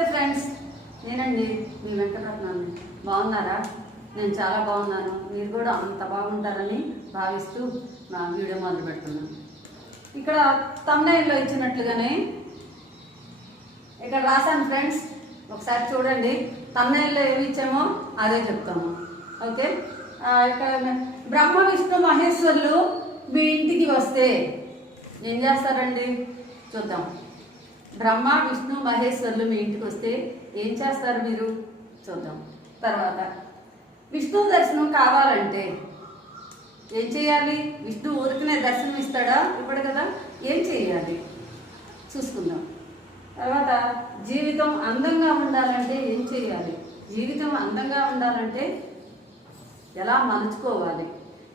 నమస్తే ఫ్రెండ్స్. నేనండి మీ వెంకటరత్నాన్ని. బాగున్నారా? నేను చాలా బాగున్నాను. మీరు కూడా అంత బాగుంటారని భావిస్తూ నా వీడియో మొదలు పెడుతున్నాను. ఇక్కడ తమ్నైల్లో ఇచ్చినట్లుగానే ఇక్కడ రాశాను ఫ్రెండ్స్. ఒకసారి చూడండి. తమ్నైల్లో ఏమి ఇచ్చామో అదే చెప్తాము ఓకే? ఇక్కడ బ్రహ్మ విష్ణు మహేశ్వరులు మీ ఇంటికి వస్తే ఏం చేస్తారండి? చూద్దాం. బ్రహ్మ విష్ణు మహేశ్వరులు మీ ఇంటికి వస్తే ఏం చేస్తారు మీరు? చూద్దాం. తర్వాత విష్ణు దర్శనం కావాలంటే ఏం చేయాలి? విష్ణు ఊరికనే దర్శనం ఇస్తాడా? ఇప్పుడు కదా. ఏం చేయాలి? చూసుకుందాం. తర్వాత జీవితం అందంగా ఉండాలంటే ఏం చేయాలి? జీవితం అందంగా ఉండాలంటే ఎలా మలుచుకోవాలి?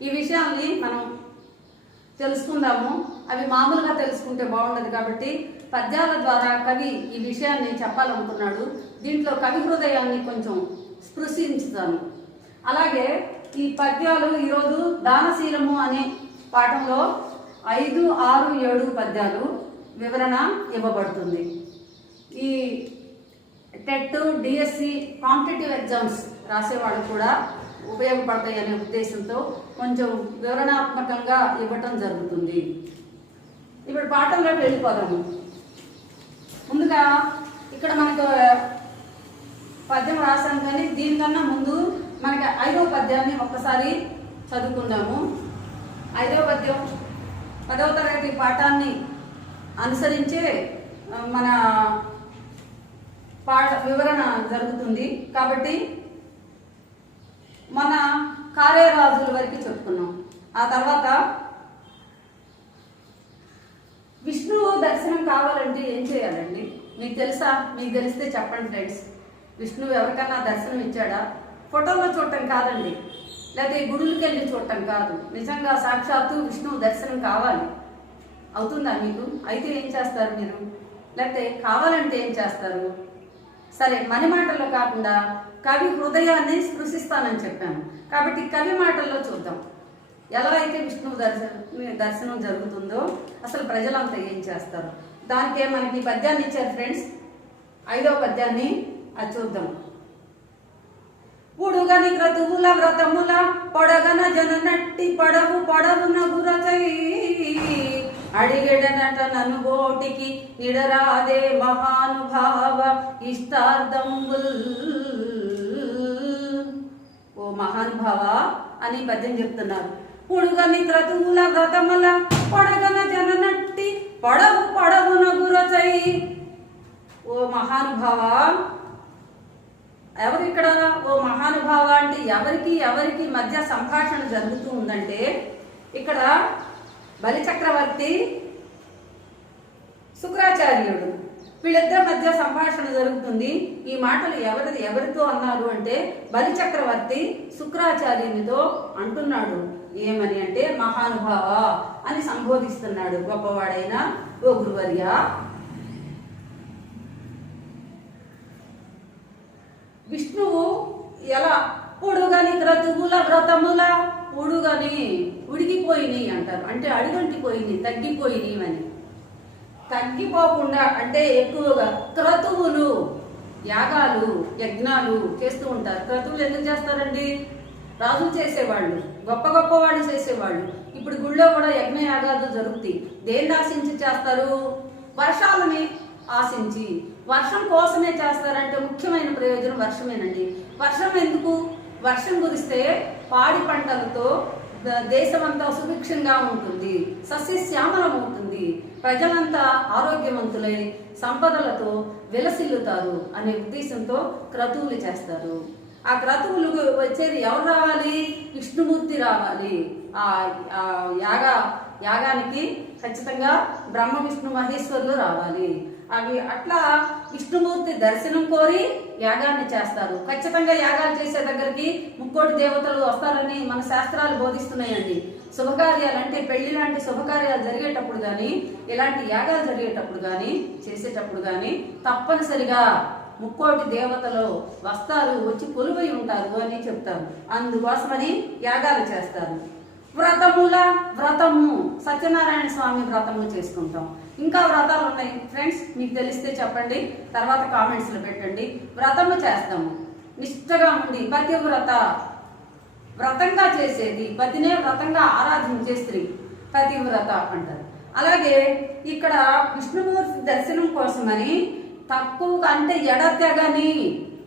ఈ విషయాల్ని మనం తెలుసుకుందాము. అవి మామూలుగా తెలుసుకుంటే బాగుండదు కాబట్టి పద్యాల ద్వారా కవి ఈ విషయాన్ని చెప్పాలనుకున్నాడు. దీంట్లో కవి హృదయాన్ని కొంచెం స్పృశించుతాను. అలాగే ఈ పద్యాలు ఈరోజు దానశీలము అనే పాఠంలో ఐదు ఆరు ఏడు పద్యాలు వివరణ ఇవ్వబడుతుంది. ఈ టెట్ డిఎస్సి కాంపిటేటివ్ ఎగ్జామ్స్ రాసేవాళ్ళు కూడా ఉపయోగపడతాయి అనే ఉద్దేశంతో కొంచెం వివరణాత్మకంగా ఇవ్వటం జరుగుతుంది. ఇప్పుడు పాఠంలోకి వెళ్ళిపోదాము. ముందుగా ఇక్కడ మనకు పద్యం రాశాం కానీ దీనికన్నా ముందు మనకి ఐదవ పద్యాన్ని ఒక్కసారి చదువుకుందాము. ఐదవ పద్యం పదవ తరగతి పాఠాన్ని అనుసరించే మన పాఠ వివరణ జరుగుతుంది. కాబట్టి మన కార్యరాజుల వరకు చెప్పుకున్నాం. ఆ తర్వాత విష్ణువు దర్శనం కావాలంటే ఏం చేయాలండి? మీకు తెలుసా? మీకు తెలిస్తే చెప్పండి ఫ్రెండ్స్. విష్ణువు ఎవరికన్నా దర్శనం ఇచ్చాడా? ఫోటోలో చూడటం కాదండి. లేకపోతే గుడులకి వెళ్ళి చూడటం కాదు. నిజంగా సాక్షాత్తు విష్ణువు దర్శనం కావాలి. అవుతుందా మీకు? అయితే ఏం చేస్తారు మీరు? లేకపోతే కావాలంటే ఏం చేస్తారు? సరే మని మాటల్లో కాకుండా కవి హృదయాన్ని స్పృశిస్తానని చెప్పాను. కాబట్టి కవి మాటల్లో చూద్దాం. ఎలా అయితే విష్ణువు దర్శనం దర్శనం జరుగుతుందో అసలు ప్రజలంతా ఏం చేస్తారు? దానికే మనకి పద్యాన్ని ఇచ్చారు ఫ్రెండ్స్? ఐదవ పద్యాన్ని అది చూద్దాం. పుడుగని క్రతువుల వ్రతముల పొడగన జననట్టి పడవు పడవున గురచై అడిగెడనట నన్ను బోటికి నిడరాదే మహానుభావ ఇష్టార్థంబుల్. ఓ మహానుభావ అని పద్యం చెప్తున్నారు. పుడుగని క్రతువుల వ్రతముల పొడగన జననట్టి పడవు పడవున గురచై ఓ మహానుభావ ఎవరిక్కడ ఓ మహానుభావ అంటే ఎవరికి ఎవరికి మధ్య సంభాషణ జరుగుతూ ఉందంటే ఇక్కడ బలి చక్రవర్తి శుక్రాచార్యుడు వీళ్ళిద్దరి మధ్య సంభాషణ జరుగుతుంది. ఈ మాటలు ఎవరిది ఎవరితో అన్నారు అంటే బలి చక్రవర్తి శుక్రాచార్యునితో అంటున్నాడు. ఏమని అంటే మహానుభావ అని సంబోధిస్తున్నాడు గొప్పవాడైన ఓ గురువర్య. విష్ణువు ఎలా? పొడుగని క్రతువుల వ్రతముల పొడుగని ఉడికిపోయినాయి అంటారు. అంటే అడుగంటిపోయినాయి తగ్గిపోయినాయి అని. తగ్గిపోకుండా అంటే ఎక్కువగా క్రతువులు యాగాలు యజ్ఞాలు చేస్తూ ఉంటారు. క్రతువులు ఎందుకు చేస్తారండి? రాజులు చేసేవాళ్ళు గొప్ప గొప్ప వాళ్ళు చేసేవాళ్ళు. ఇప్పుడు గుళ్ళో కూడా యజ్ఞ యాగాలు జరుగుతాయి. దేన్ని ఆశించి చేస్తారు? వర్షాలని ఆశించి. వర్షం కోసమే చేస్తారంటే ముఖ్యమైన ప్రయోజనం వర్షమేనండి. వర్షం ఎందుకు? వర్షం కురిస్తే పాడి పంటలతో దేశమంతా సుభిక్షంగా ఉంటుంది. సస్యశ్యామలం అవుతుంది ప్రజలంతా ఆరోగ్యవంతులై సంపదలతో విలసిల్లుతారు అనే ఉద్దేశంతో క్రతువులు చేస్తారు. ఆ క్రతువులు వచ్చేది ఎవరు రావాలి? విష్ణుమూర్తి రావాలి. ఆ ఆ యాగ యాగానికి ఖచ్చితంగా బ్రహ్మ విష్ణు మహేశ్వరులు రావాలి. అవి అట్లా విష్ణుమూర్తి దర్శనం కోరి యాగాన్ని చేస్తారు. ఖచ్చితంగా యాగాలు చేసే దగ్గరికి ముక్కోటి దేవతలు వస్తారని మన శాస్త్రాలు బోధిస్తున్నాయండి. శుభకార్యాలు అంటే పెళ్ళి లాంటి శుభకార్యాలు జరిగేటప్పుడు కానీ ఇలాంటి యాగాలు జరిగేటప్పుడు కానీ చేసేటప్పుడు కానీ తప్పనిసరిగా ముక్కోటి దేవతలు వస్తారు వచ్చి కొలువై ఉంటారు అని చెప్తారు. అందుకోసమని యాగాలు చేస్తారు. వ్రతముల వ్రతము సత్యనారాయణ స్వామి వ్రతము చేసుకుంటాం. ఇంకా వ్రతాలు ఉన్నాయి. ఫ్రెండ్స్ మీకు తెలిస్తే చెప్పండి. తర్వాత కామెంట్స్లో పెట్టండి. వ్రతము చేస్తాము. నిష్టగా ఉండి పతివ్రత వ్రతంగా చేసేది పతినే వ్రతంగా ఆరాధించే స్త్రీ పతివ్రత అంటారు. అలాగే ఇక్కడ విష్ణుమూర్తి దర్శనం కోసమని తక్కువ అంటే ఎడతెగని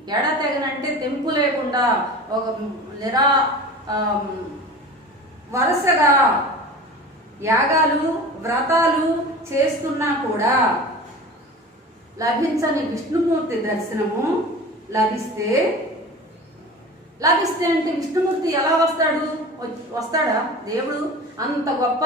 ఎడతెగనంటే తెంపు లేకుండా ఒక నిరా వరుసగా యాగాలు వ్రతాలు చేస్తున్నా కూడా లభించని విష్ణుమూర్తి దర్శనము లభిస్తే లభిస్తే అంటే విష్ణుమూర్తి ఎలా వస్తాడు? వస్తాడా? దేవుడు అంత గొప్ప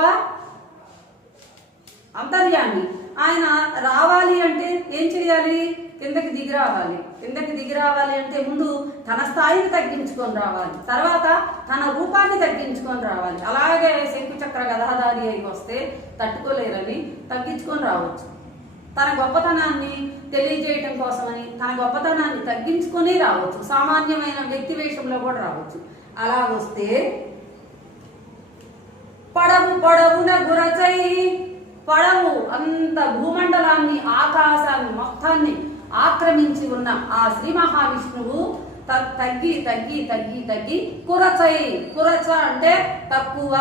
అంతర్యాన్ని ఆయన రావాలి అంటే ఏం చేయాలి? కిందకి దిగి రావాలి. కిందకి దిగి రావాలి అంటే ముందు తన స్థాయిని తగ్గించుకొని రావాలి. తర్వాత తన రూపాన్ని తగ్గించుకొని రావాలి. అలాగే శంకుచక్ర గదాధారి అయి వస్తే తట్టుకోలేరని తగ్గించుకొని రావచ్చు. తన గొప్పతనాన్ని తెలియజేయటం కోసమని తన గొప్పతనాన్ని తగ్గించుకొని రావచ్చు. సామాన్యమైన వ్యక్తి వేషంలో కూడా రావచ్చు. అలా వస్తే పడవు పడవున గురచై పడవు. అంత భూమండలాన్ని ఆకాశాన్ని మొత్తాన్ని ఆక్రమించి ఉన్న ఆ శ్రీ మహావిష్ణువు తగ్గి తగ్గి తగ్గి తగ్గి కురచై కురచ అంటే తక్కువ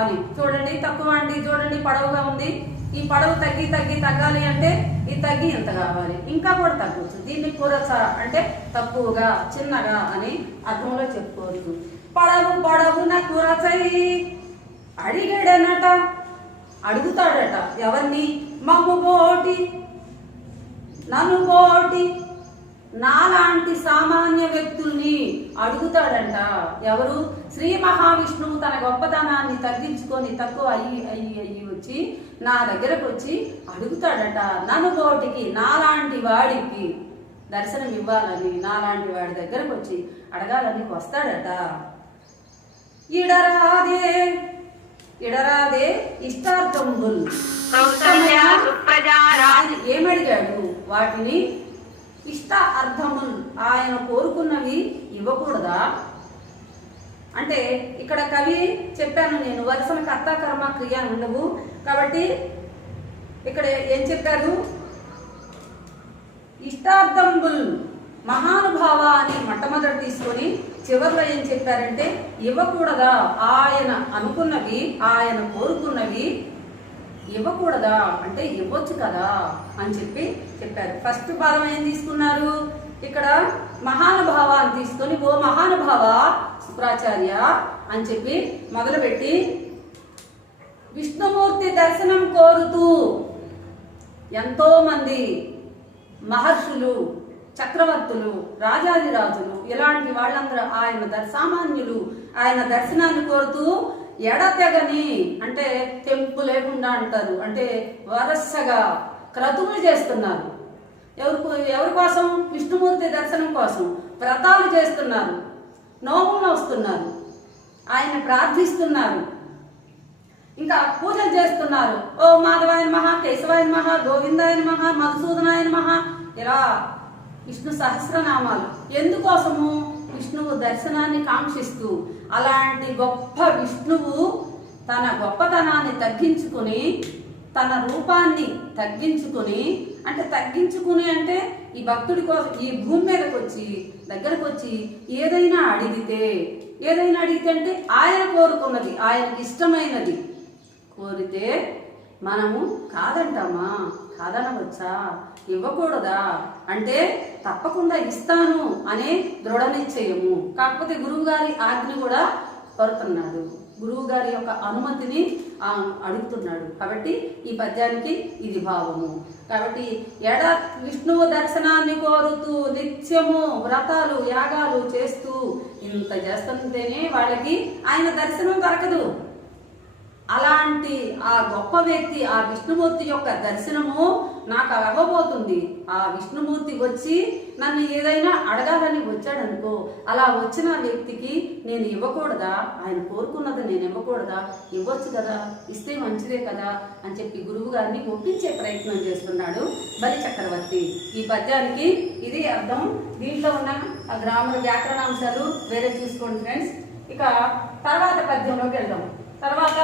అని. చూడండి తక్కువ అండి చూడండి పడవగా ఉంది. ఈ పడవ తగ్గి తగ్గి తగ్గాలి అంటే ఈ తగ్గి ఎంత కావాలి? ఇంకా కూడా తగ్గవచ్చు దీన్ని కురచ అంటే తక్కువగా చిన్నగా అని అర్థంలో చెప్పుకోవచ్చు. పడవు పడవున కురచై అడిగడనట అడుగుతాడట ఎవరిని? మమ్ము బోటి నన్ను బోటి నాలాంటి సామాన్య వ్యక్తుల్ని అడుగుతాడంట. ఎవరు? శ్రీ మహావిష్ణువు తన గొప్పతనాన్ని తగ్గించుకొని తక్కువ అయ్యి అయ్యి అయ్యి వచ్చి నా దగ్గరకు వచ్చి అడుగుతాడట నన్ను బోటికి నాలాంటి వాడికి దర్శనం ఇవ్వాలని నాలాంటి వాడి దగ్గరకు వచ్చి అడగాలని వస్తాడట. ఇడరాదే సుప్రజారా ఆయన ఏమడిగాడు? వాటిని ఇష్ట అర్థములు ఆయన కోరుకున్నవి ఇవ్వకూడదా? అంటే ఇక్కడ కవి చెప్పాను నేను వరుసన కర్త కర్మ క్రియ ఉండవు. కాబట్టి ఇక్కడ ఏం చెప్పారు? ఇష్టార్థంబుల్ మహానుభావ అని మొట్టమొదటి తీసుకొని చివరిలో ఏం చెప్పారంటే ఇవ్వకూడదా? ఆయన అనుకున్నవి ఆయన కోరుకున్నవి ఇవ్వకూడదా? అంటే ఇవ్వచ్చు కదా అని చెప్పి చెప్పారు. ఫస్ట్ పదం ఏం తీసుకున్నారు? ఇక్కడ మహానుభావ అని తీసుకొని ఓ మహానుభావ శుక్రాచార్య అని చెప్పి మొదలుపెట్టి విష్ణుమూర్తి దర్శనం కోరుతూ ఎంతో మంది మహర్షులు చక్రవర్తులు రాజాదిరాజులు ఇలాంటి వాళ్ళందరూ ఆయన సామాన్యులు. ఆయన దర్శనాన్ని కోరుతూ ఎడతెగని అంటే తెంపు లేకుండా అంటారు. అంటే వరసగా క్రతువులు చేస్తున్నారు. ఎవరు ఎవరి కోసం? విష్ణుమూర్తి దర్శనం కోసం వ్రతాలు చేస్తున్నారు. నోములు వస్తున్నారు. ఆయన ప్రార్థిస్తున్నారు. ఇంకా పూజలు చేస్తున్నారు. ఓ మాధవాయన మహా కేశవాయన మహా గోవిందాయన మహా మధుసూదనాయన మహా ఇలా విష్ణు సహస్రనామాలు. ఎందుకోసము? విష్ణువు దర్శనాన్ని కాంక్షిస్తూ అలాంటి గొప్ప విష్ణువు తన గొప్పతనాన్ని తగ్గించుకుని తన రూపాన్ని తగ్గించుకుని అంటే తగ్గించుకుని అంటే ఈ భక్తుడి కోసం ఈ భూమి మీదకి వచ్చి దగ్గరకు వచ్చి ఏదైనా అడిగితే ఏదైనా అడిగితే అంటే ఆయన కోరుకున్నది ఆయనకి ఇష్టమైనది కోరితే మనము కాదంటామా కాదనవచ్చా? ఇవ్వకూడదా? అంటే తప్పకుండా ఇస్తాను అనే దృఢ నిశ్చయము. కాకపోతే గురువు గారి ఆజ్ఞ కూడా కోరుతున్నాడు. గురువు గారి యొక్క అనుమతిని ఆ, అడుగుతున్నాడు. కాబట్టి ఈ పద్యానికి ఇది భావము. కాబట్టి ఎడ విష్ణువు దర్శనాన్ని కోరుతూ నిత్యము వ్రతాలు యాగాలు చేస్తూ ఇంత చేస్తుంటేనే వాళ్ళకి ఆయన దర్శనం దొరకదు. అలాంటి ఆ గొప్ప వ్యక్తి ఆ విష్ణుమూర్తి యొక్క దర్శనము నాకు అవ్వబోతుంది ఆ విష్ణుమూర్తి వచ్చి నన్ను ఏదైనా అడగాలని వచ్చాడనుకో అలా వచ్చిన వ్యక్తికి నేను ఇవ్వకూడదా? ఆయన కోరుకున్నది నేను ఇవ్వకూడదా? ఇవ్వచ్చు కదా ఇస్తే మంచిదే కదా అని చెప్పి గురువు గారిని ఒప్పించే ప్రయత్నం చేస్తున్నాడు బలి చక్రవర్తి. ఈ పద్యానికి ఇది అర్థం. దీంట్లో ఉన్న ఆ గ్రామర్ వ్యాకరణాంశాలు వేరే చూసుకోండి ఫ్రెండ్స్. ఇక తర్వాత పద్యంలోకి వెళ్దాం. తర్వాత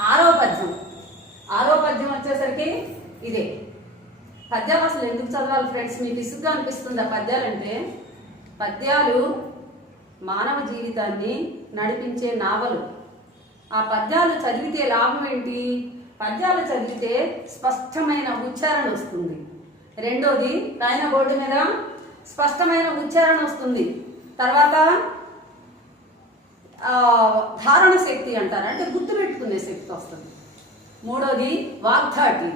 ఆరో పద్యం. ఆరో పద్యం వచ్చేసరికి ఇదే. పద్యం అసలు ఎందుకు చదవాలి ఫ్రెండ్స్ మీకు ఇసుగ్గా అనిపిస్తుంది ఆ పద్యాలంటే? పద్యాలు మానవ జీవితాన్ని నడిపించే నావలు. ఆ పద్యాలు చదివితే లాభం ఏంటి? పద్యాలు చదివితే స్పష్టమైన ఉచ్చారణ వస్తుంది. రెండోది రాయన బోర్డు మీద స్పష్టమైన ఉచ్చారణ వస్తుంది. తర్వాత ధారణ శక్తి అంటారు? అంటే గుర్తుపెట్టుకునే శక్తి వస్తుంది. మూడోది వాగ్ధాటి.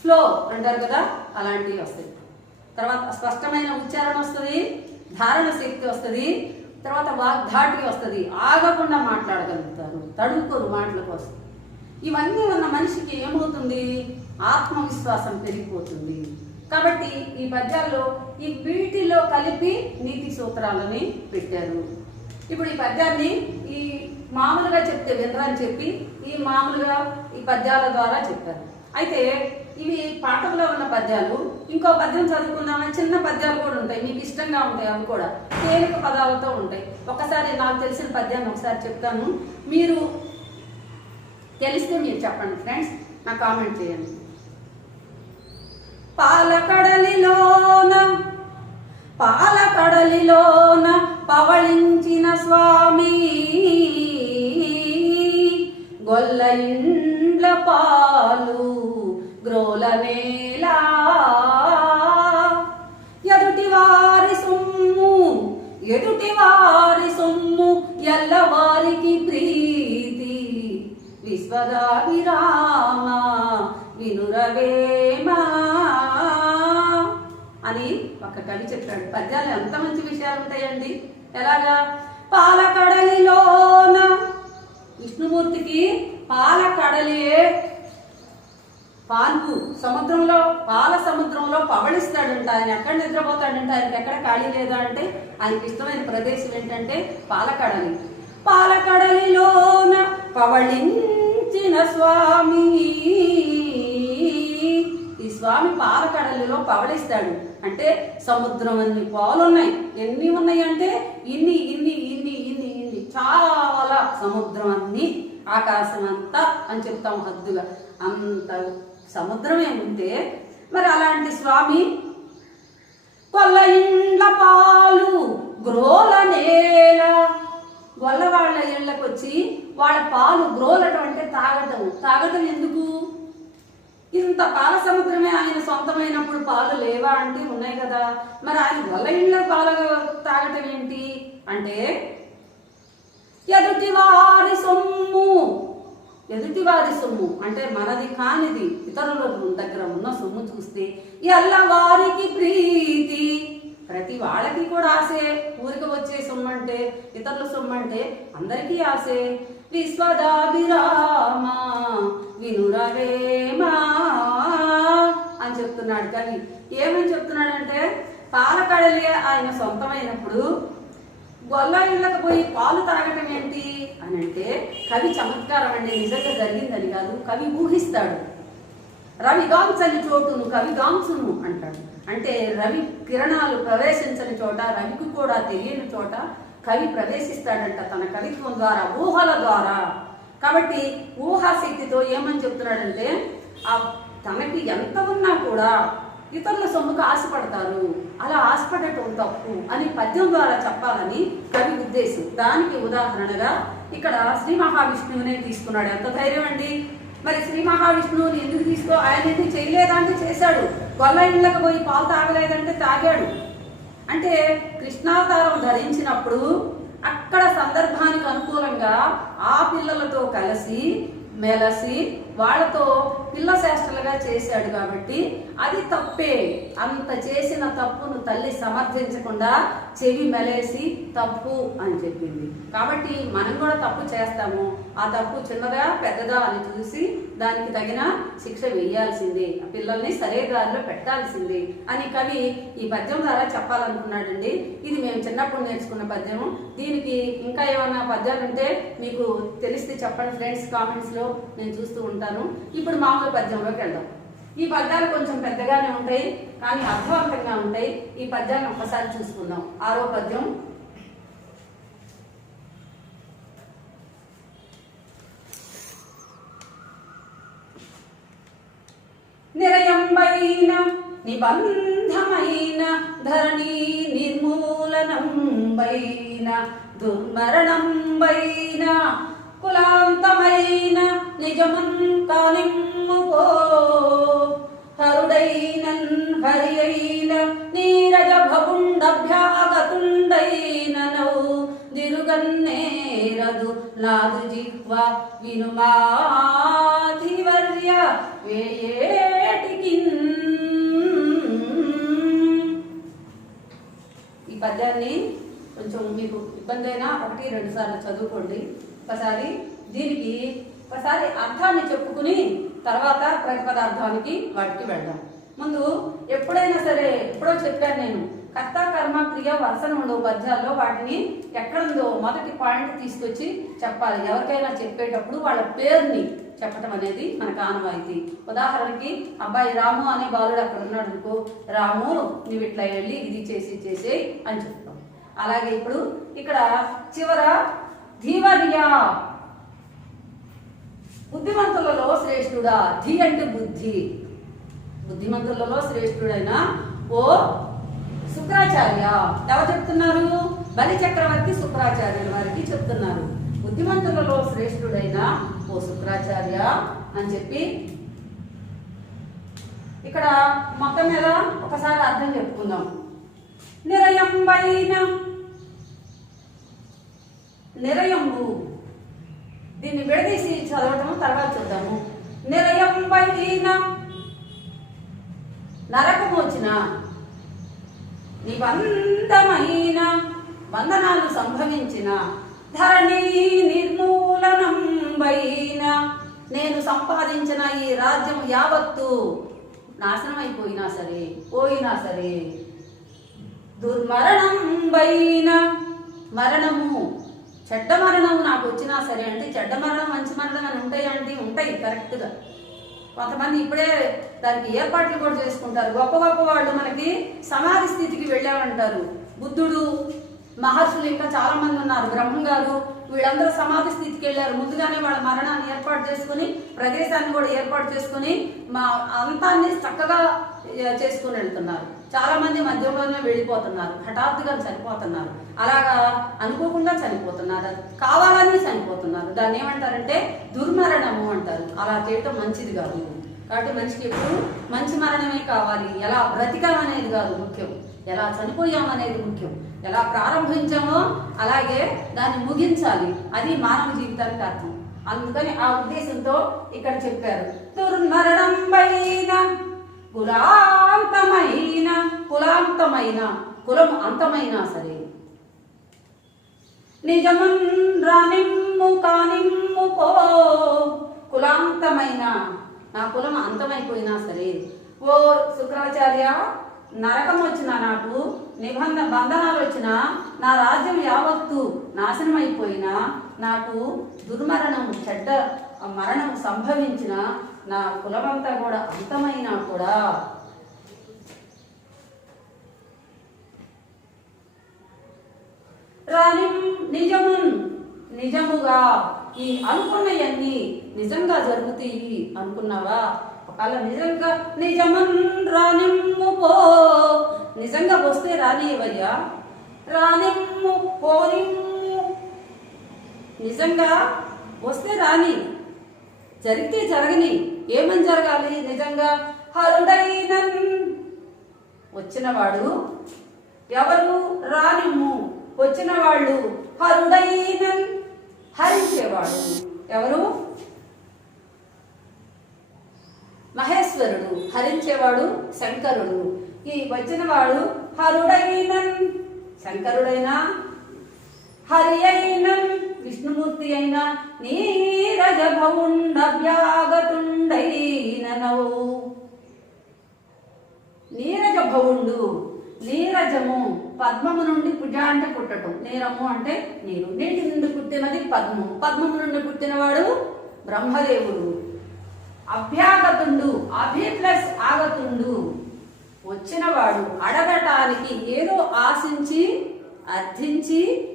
ఫ్లో అంటారు కదా అలాంటివి వస్తాయి. తర్వాత స్పష్టమైన ఉచ్చారణ వస్తుంది ధారణ శక్తి వస్తుంది తర్వాత వాగ్ధాటి వస్తుంది. ఆగకుండా మాట్లాడగలుగుతారు తడుకోరు మాటల కోసం. ఇవన్నీ ఉన్న మనిషికి ఏమవుతుంది? ఆత్మవిశ్వాసం పెరిగిపోతుంది. కాబట్టి ఈ పద్యాల్లో ఈ వీటిలో కలిపి నీతి సూత్రాలని పెట్టారు. ఇప్పుడు ఈ పద్యాన్ని ఈ మామూలుగా చెప్తే వినరని చెప్పి ఈ మామూలుగా ఈ పద్యాల ద్వారా చెప్పారు. అయితే ఇవి పాఠంలో ఉన్న పద్యాలు ఇంకో పద్యం చదువుకుందామని చిన్న పద్యాలు కూడా ఉంటాయి. మీకు ఇష్టంగా ఉంటాయి అవి కూడా. తేలిక పదాలతో ఉంటాయి. ఒకసారి నాకు తెలిసిన పద్యాన్ని ఒకసారి చెప్తాను. మీరు తెలిస్తే మీరు చెప్పండి ఫ్రెండ్స్. నా కామెంట్ చేయండి. పాలకడలిలోన పాలకడలిలోన పవళించిన స్వామి. గొల్ల ఇండ్ల పాలు గ్రోల నేల. ఎదుటి వారి సొమ్ము ఎదుటి వారి సొమ్ము ఎల్లవారికి ప్రీతి. విశ్వదాభిరామ వినురవేమా. అని ఒక కవి చెప్పాడు. పద్యాలు ఎంత మంచి విషయాలు ఉంటాయండి. ఎలాగా? పాలకడలిలోన విష్ణుమూర్తికి పాలకడలియే పాన్పు. సముద్రంలో పాల సముద్రంలో పవళిస్తాడంట. ఆయన ఎక్కడ నిద్రపోతాడంట? ఆయనకి ఎక్కడ ఖాళీ లేదా అంటే ఆయనకి ఇష్టమైన ప్రదేశం ఏంటంటే పాలకడలి. పాలకడలిలోన పవళించిన స్వామి స్వామి పాలకడలిలో పవలిస్తాడు అంటే సముద్రం అన్ని పాలున్నాయి. ఎన్ని ఉన్నాయి అంటే ఇన్ని ఇన్ని ఇన్ని ఇన్ని ఇన్ని. చాలా సముద్రం అన్ని ఆకాశం అంతా అని చెప్తాం హద్దుగా. అంత సముద్రమే ఉంటే మరి అలాంటి స్వామి కొల్ల ఇండ్ల పాలు గ్రోల నేల. గొల్ల వాళ్ళ ఇళ్ళకొచ్చి వాళ్ళ పాలు గ్రోలటం అంటే తాగటం. తాగటం ఎందుకు? ఇంత పాల సముద్రమే ఆయన సొంతమైనప్పుడు పాలు లేవా అంటే ఉన్నాయి కదా. మరి ఆయన వల్ల ఇంట్లో పాలు తాగటం ఏంటి? అంటే ఎదుటి వారి సొమ్ము. ఎదుటి వారి సొమ్ము అంటే మనది కానిది. ఇతరుల దగ్గర ఉన్న సొమ్ము చూస్తే ఎల్ల వారికి ప్రీతి. ప్రతి వాళ్ళకి కూడా ఆశే. ఊరికి వచ్చే సొమ్ము అంటే ఇతరుల సొమ్ము అంటే అందరికీ ఆశే. విశ్వదాభిరామ. వినురవేమా అని చెప్తున్నాడు. కానీ ఏమని చెప్తున్నాడంటే పాలకడలే ఆయన సొంతమైనప్పుడు గొల్ల ఇళ్ళకు పోయి పాలు తాగటం ఏంటి అని అంటే కవి చమత్కారం అండి నిజంగా జరిగిందని కాదు కవి ఊహిస్తాడు. రవి గాంసని చోటును కవి గాంసును అంటాడు. అంటే రవి కిరణాలు ప్రవేశించని చోట రవికి కూడా తెలియని చోట కవి ప్రవేశిస్తాడంట తన కవిత్వం ద్వారా ఊహల ద్వారా. కాబట్టి ఊహాశక్తితో ఏమని చెప్తున్నాడంటే ఆ తనకి ఎంత ఉన్నా కూడా ఇతరుల సొమ్ముకు ఆశపడతారు. అలా ఆశపడటం తప్పు అని పద్యం ద్వారా చెప్పాలని కవి ఉద్దేశం. దానికి ఉదాహరణగా ఇక్కడ శ్రీ మహావిష్ణువునే తీసుకున్నాడు. ఎంత ధైర్యం అండి? మరి శ్రీ మహావిష్ణువుని ఎందుకు తీసుకో? ఆయన ఎందుకు చేయలేదా అంటే చేశాడు. గొల్ల ఇళ్ళకి పోయి పాలు తాగలేదంటే తాగాడు. అంటే కృష్ణావతారం ధరించినప్పుడు అక్కడ సందర్భానికి అనుకూలంగా ఆ పిల్లలతో కలిసి మెలసి వాళ్ళతో పిల్ల శాస్త్రలుగా చేశాడు కాబట్టి అది తప్పే. అంత చేసిన తప్పును తల్లి సమర్థించకుండా చెవి మెలేసి తప్పు అని చెప్పింది. కాబట్టి మనం కూడా తప్పు చేస్తాము. ఆ తప్పు చిన్నదా పెద్దదా అని చూసి దానికి తగిన శిక్ష వేయాల్సిందే. ఆ పిల్లల్ని సరే దారిలో పెట్టాల్సిందే అని కవి ఈ పద్యం ద్వారా చెప్పాలనుకున్నాడండి. ఇది మేము చిన్నప్పుడు నేర్చుకున్న పద్యం దీనికి ఇంకా ఏమైనా పద్యాలు ఉంటే మీకు తెలిస్తే చెప్పండి ఫ్రెండ్స్ కామెంట్స్లో నేను చూస్తూ ఉంటాను. ఇప్పుడు మామూలు పద్యంలోకి వెళ్దాం. ఈ పద్యాలు కొంచెం పెద్దగానే ఉంటాయి కానీ అర్థవంతంగా ఉంటాయి. ఈ పద్యాన్ని ఒక్కసారి చూసుకుందాం. ఆరో పద్యం. నిరయంబైన నిబంధమైన ధరణి నిర్మూలనంబైన దుర్మరణంబైన కులాంతమైన నిజమంతానిమ్ముకో హరుడైనన్ హరి అయిన నీరజ భవుండభ్యాగతుండైన నౌ దిరుగన్నేరదు లాదు జిహ్వ వినుమాధివర్య వేయేటికిన్. ఈ పద్యాన్ని కొంచెం మీకు ఇబ్బంది అయినా ఒకటి రెండు సార్లు చదువుకోండి. ఒకసారి దీనికి ఒకసారి అర్థాన్ని చెప్పుకుని తర్వాత ప్రతిపదార్థానికి వాటికి వెళ్దాం. ముందు ఎప్పుడైనా సరే ఎప్పుడో చెప్పాను నేను కర్త కర్మ క్రియ వరుసన ఉండవు పద్యాల్లో వాటిని ఎక్కడుందో మొదటి పాయింట్ తీసుకొచ్చి చెప్పాలి. ఎవరికైనా చెప్పేటప్పుడు వాళ్ళ పేరుని చెప్పటం అనేది మనకు ఆనవాయితీ ఉదాహరణకి అబ్బాయి రాము అనే బాలుడు అక్కడ ఉన్నాడు అనుకో రాము నువ్వు ఇట్లా వెళ్ళి ఇది చేసి చేసే అని చెప్తాం. అలాగే ఇప్పుడు ఇక్కడ చివర ధీవర్య. బుద్ధిమంతులలో శ్రేష్ఠుడా ధీ అంటే బుద్ధి. బుద్ధిమంతులలో శ్రేష్ఠుడైన ఓ శుక్రాచార్య. ఎవరు చెప్తున్నారు? బలి చక్రవర్తి శుక్రాచార్యుల వారికి చెప్తున్నారు. బుద్ధిమంతులలో శ్రేష్ఠుడైన ఓ శుక్రాచార్య అని చెప్పి. ఇక్కడ మొత్తం మీద ఒకసారి అర్థం చెప్పుకుందాం. నిరయంబైన నిరయంబు. దీన్ని విడదీసి చదవటం తర్వాత చూద్దాము. నిరయంబైన నరకమోచిన నిబంధమైన వందనాలు సంభవించిన ధరణి నిర్మూలనంబైన నేను సంపాదించిన ఈ రాజ్యం యావత్తు నాశనం అయిపోయినా సరే పోయినా సరే. దుర్మరణం బైన మరణము చెడ్డ మరణం నాకు వచ్చినా సరే అంటే చెడ్డ మరణం మంచి మరణం అని ఉంటాయి అంటే ఉంటాయి కరెక్ట్గా కొంతమంది ఇప్పుడే దానికి ఏర్పాట్లు కూడా చేసుకుంటారు. గొప్ప గొప్ప వాళ్ళు మనకి సమాధి స్థితికి వెళ్ళామంటారు బుద్ధుడు మహర్షులు ఇంకా చాలా మంది ఉన్నారు. బ్రహ్మం గారు వీళ్ళందరూ సమాధి స్థితికి వెళ్ళారు. ముందుగానే వాళ్ళ మరణాన్ని ఏర్పాటు చేసుకుని ప్రదేశాన్ని కూడా ఏర్పాటు చేసుకుని మా అంతాన్ని చక్కగా చేసుకుని వెళ్తున్నారు. చాలా మంది మధ్యలోనే వెళ్ళిపోతున్నారు. హఠాత్తుగా చనిపోతున్నారు. అలాగా అనుకోకుండా చనిపోతున్నారు. కావాలని చనిపోతున్నారు. దాన్ని ఏమంటారంటే దుర్మరణము అంటారు. అలా చేయటం మంచిది కాదు. కాబట్టి మనిషికి ఎప్పుడు మంచి మరణమే కావాలి. ఎలా బ్రతికం అనేది కాదు ముఖ్యం. ఎలా చనిపోయాం అనేది ముఖ్యం. ఎలా ప్రారంభించామో అలాగే దాన్ని ముగించాలి. అది మానవ జీవితానికి అర్థం. అందుకని ఆ ఉద్దేశంతో ఇక్కడ చెప్పారు. దుర్మరణం పైన కులాంతమైన కులాంతమైన కులం అంతమైనా సరే. నిజమన్ రానిమ్ము కానిమ్ము పో కులాంతమైన నా కులం అంతమైపోయినా సరే. ఓ శుక్రాచార్య నరకం వచ్చిన నాకు నిబంధ బంధనాలు వచ్చిన నా రాజ్యం యావత్తు నాశనం అయిపోయినా నాకు దుర్మరణం చెడ్డ మరణం సంభవించిన నా కులమంతా కూడా అంతమైనా కూడా రాని నిజమున్ నిజముగా ఈ అనుకున్నవన్నీ నిజంగా జరుగుతాయి అనుకున్నావా? ఒకవేళ నిజంగా నిజమన్ రానిమ్ము పో నిజంగా వస్తే రానివయ్యా రానిమ్ము పోనిమ్ము నిజంగా వస్తే రాని జరిగితే జరగని ఏమని జరగాలి నిజంగా? హరుడైనన్. వచ్చినవాడు ఎవరు? రానిమ్ము వచ్చిన వాళ్ళు హరుడైనన్. హరించేవాడు ఎవరు? మహేశ్వరుడు. హరించేవాడు శంకరుడు. ఈ వచ్చినవాడు హరుడైనన్. శంకరుడైనా? హరి అయినన్ విష్ణుమూర్తి అయినా నీరజ భవుండవ్యాగతుండైననవు నీరజ భవుండు నీరజము పద్మము నుండి పుజ అంటే పుట్టటం. నీరము అంటే నీరు. నీటి నుండి పుట్టినది పద్మం. పద్మము నుండి పుట్టినవాడు బ్రహ్మదేవుడు. అభ్యాగతుండు అభి ప్లస్ ఆగతుండు. వచ్చినవాడు అడగటానికి ఏదో ఆశించి అర్థించి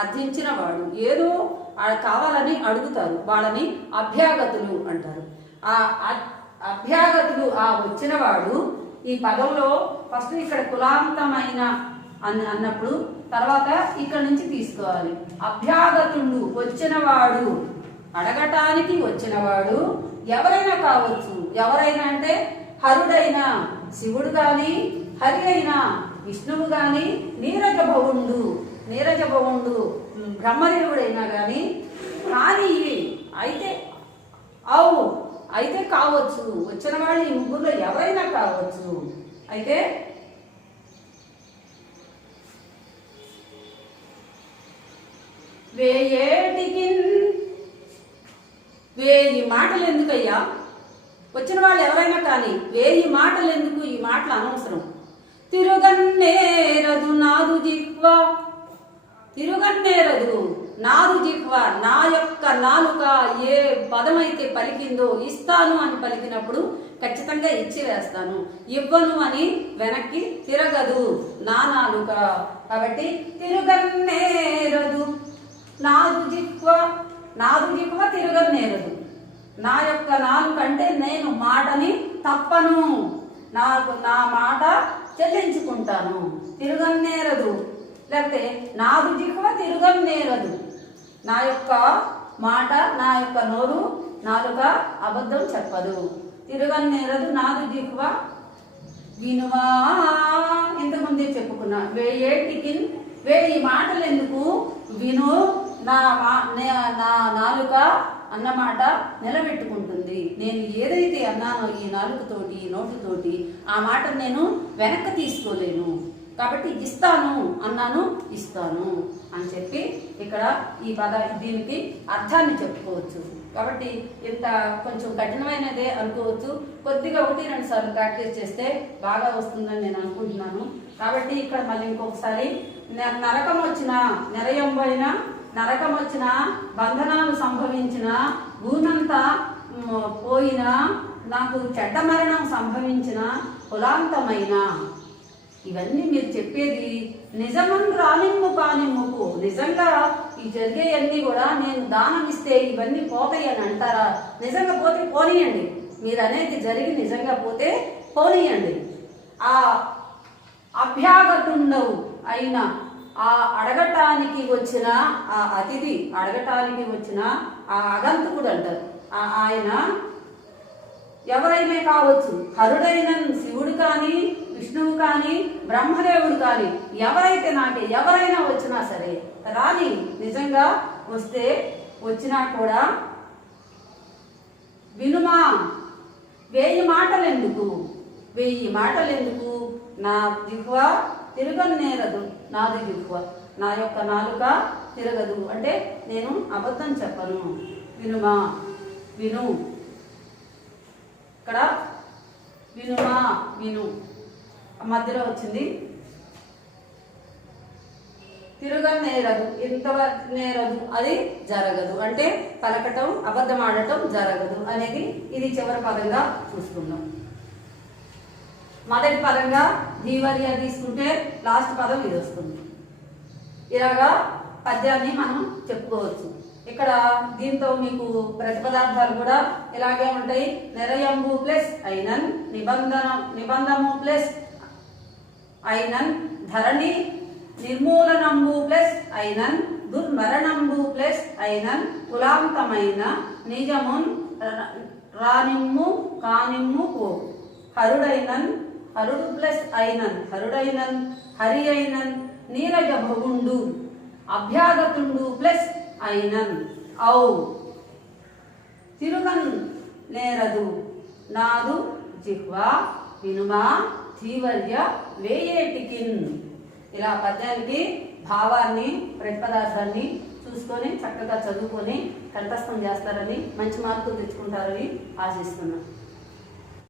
అర్థించిన వాడు ఏదో కావాలని అడుగుతారు. వాళ్ళని అభ్యాగతులు అంటారు. ఆ అభ్యాగతులు ఆ వచ్చినవాడు ఈ పదంలో ఫస్ట్ ఇక్కడ కులాంతమైన అని అన్నప్పుడు తర్వాత ఇక్కడ నుంచి తీసుకోవాలి. అభ్యాగతుడు వచ్చినవాడు అడగటానికి వచ్చినవాడు ఎవరైనా కావచ్చు. ఎవరైనా అంటే హరుడైన శివుడు కానీ హరి అయినా విష్ణువు కానీ నీరజ భవుండు. నీరజ భవుండు బ్రహ్మదేవుడైనా కానీ కానీ ఇవి అయితే అవు అయితే కావచ్చు. వచ్చిన వాళ్ళు ఈ ముగ్గురులో ఎవరైనా కావచ్చు. అయితే వేయేటికి వేయి మాటలు ఎందుకయ్యా? వచ్చిన వాళ్ళు ఎవరైనా కానీ వేయి మాటలు ఎందుకు? ఈ మాటలు అనవసరం. తిరుగన్నేరదు నాదు జిహ్వ తిరుగన్నేరదు. నాదు జిహ్వ నా యొక్క నాలుక ఏ పదమైతే పలికిందో ఇస్తాను అని పలికినప్పుడు ఖచ్చితంగా ఇచ్చి వేస్తాను. ఇవ్వను అని వెనక్కి తిరగదు. నా నాలుక. కాబట్టి తిరుగన్నేరదు. నాదు జిహ్వ నాదు జిహ్వ తిరగనేరదు నా యొక్క నాలుక అంటే నేను మాటని తప్పను. నాకు నా మాట చెల్లించుకుంటాను. తిరుగన్నేరదు. లేకపోతే నాదు తిరుగం నేరదు. నా యొక్క మాట నా యొక్క నోరు నాలుక అబద్ధం చెప్పదు. తిరగనేరదు నాదు జిహ్వ వినువా ఇంతకుముందే చెప్పుకున్నా వేయేటికి వేయి మాటలు ఎందుకు? విను నా మా- నా నాలుక అన్నమాట నిలబెట్టుకుంటుంది. నేను ఏదైతే అన్నానో ఈ నాలుకతోటి ఈ నోటితోటి ఆ మాట నేను వెనక్కి తీసుకోలేను. కాబట్టి ఇస్తాను అన్నాను ఇస్తాను అని చెప్పి ఇక్కడ ఈ పద దీనికి అర్థాన్ని చెప్పుకోవచ్చు. కాబట్టి ఇంత కొంచెం కఠినమైనదే అనుకోవచ్చు. కొద్దిగా ఒకటి రెండు సార్లు ప్రాక్టీస్ చేస్తే బాగా వస్తుందని నేను అనుకుంటున్నాను. కాబట్టి ఇక్కడ మళ్ళీ ఇంకొకసారి నరకం వచ్చిన నెరయంబైన నరకం వచ్చిన బంధనాలు సంభవించిన భూమంతా పోయినా పోయిన నాకు చెడ్డ మరణం సంభవించిన కులాంతమైన ఇవన్నీ మీరు చెప్పేది నిజమన్ రానిమ్ము కానిమ్ముకు నిజంగా ఈ జరిగేవన్నీ కూడా నేను దానం ఇస్తే ఇవన్నీ పోతాయి అని అంటారా? నిజంగా పోతే పోనీయండి. మీరు అనేది జరిగి నిజంగా పోతే పోనీయండి. ఆ అభ్యాగతుండవు అయిన ఆ అడగటానికి వచ్చిన ఆ అతిథి అడగటానికి వచ్చిన ఆ అగంతకుడు అంటారు. ఆ ఆయన ఎవరైనా కావచ్చు హరుడైన శివుడు కానీ విష్ణువు కానీ బ్రహ్మదేవుడు కానీ ఎవరైతే నాకే ఎవరైనా వచ్చినా సరే రాని నిజంగా వస్తే వచ్చినా కూడా వినుమా. వేయి మాటలు ఎందుకు వెయ్యి మాటలు ఎందుకు నా దిహ్వ తిరగనేరదు నాది దిహ్వ నా యొక్క నాలుక తిరగదు. అంటే నేను అబద్ధం చెప్పను. వినుమా. విను. ఇక్కడ వినుమా విను. మధ్యలో వచ్చింది. తిరగనేరదు ఇంత నేరదు అది జరగదు. అంటే పలకటం అబద్ధం ఆడటం జరగదు అనేది ఇది చివరి పదంగా చూసుకుందాం. మొదటి పదంగా దీవర్య తీసుకుంటే లాస్ట్ పదం ఇది వస్తుంది. ఇలాగా పద్యాన్ని మనం చెప్పుకోవచ్చు. ఇక్కడ దీంతో మీకు ప్రతిపదార్థాలు కూడా ఇలాగే ఉంటాయి. నిరయంబు ప్లస్ అయినన్ నిబంధన నిబంధము ప్లస్ అయినన్ ధరణి నిర్మూలనంబు ప్లస్ అయినన్ దుర్మరణంబు ప్లస్ అయినన్ కులాంతమైన నిజమున్ రానిమ్ము కానిమ్ము పో. హరుడైనన్ హరుడు ప్లస్ అయినన్ హరుడైనన్ హరి అయినన్ నీరజ భగుండు అభ్యాగతుండు ప్లస్ అయినన్ ఔ. తిరుగన్ నేరదు నాదు జిహ్వా వినుమా తీవర్య వేయేటికిన్. ఇలా పద్యానికి భావాన్ని ప్రతిపదార్థాన్ని చూసుకొని చక్కగా చదువుకొని కంఠస్థం చేస్తారని మంచి మార్కులు తెచ్చుకుంటారని ఆశిస్తున్నాను.